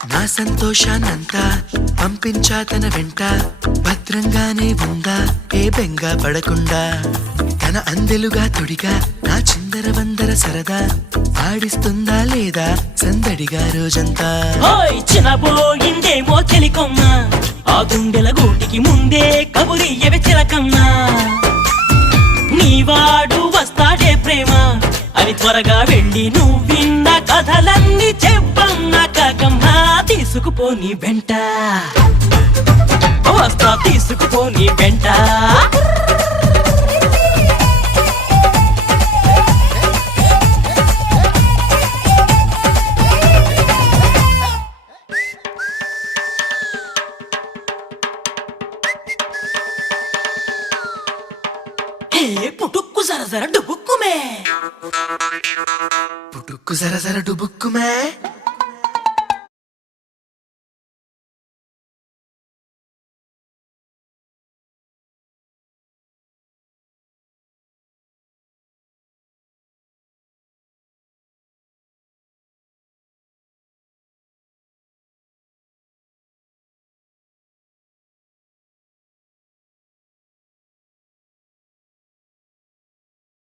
నా సంతోషాన్నంతా పంపించా తన వెంట, భద్రంగానే ఉందా ఏ బెంగా పడకుండా. తన అందెలుగా తొడిగా నా చిందర వందర సరదా, ఆడిస్తుందా లేదా సందడిగా రోజంతా. చిన్నబోయిందేమో చెలికొమ్మ, ఆ గుండెల గూటికి ముందే కబురియవే చిలకమ్మా. నీవాడు వస్తాడే ప్రేమ అని త్వరగా వెళ్ళి నువ్వు విన్న కథలన్నీ చెప్పన్నా కాకమ్మా. తీసుకుపోని వెంట వస్తా, తీసుకుపోని వెంట. పుటుక్కు జర జర డుబుక్కుమే, పుటుక్కు జర జర డుబుక్కుమే.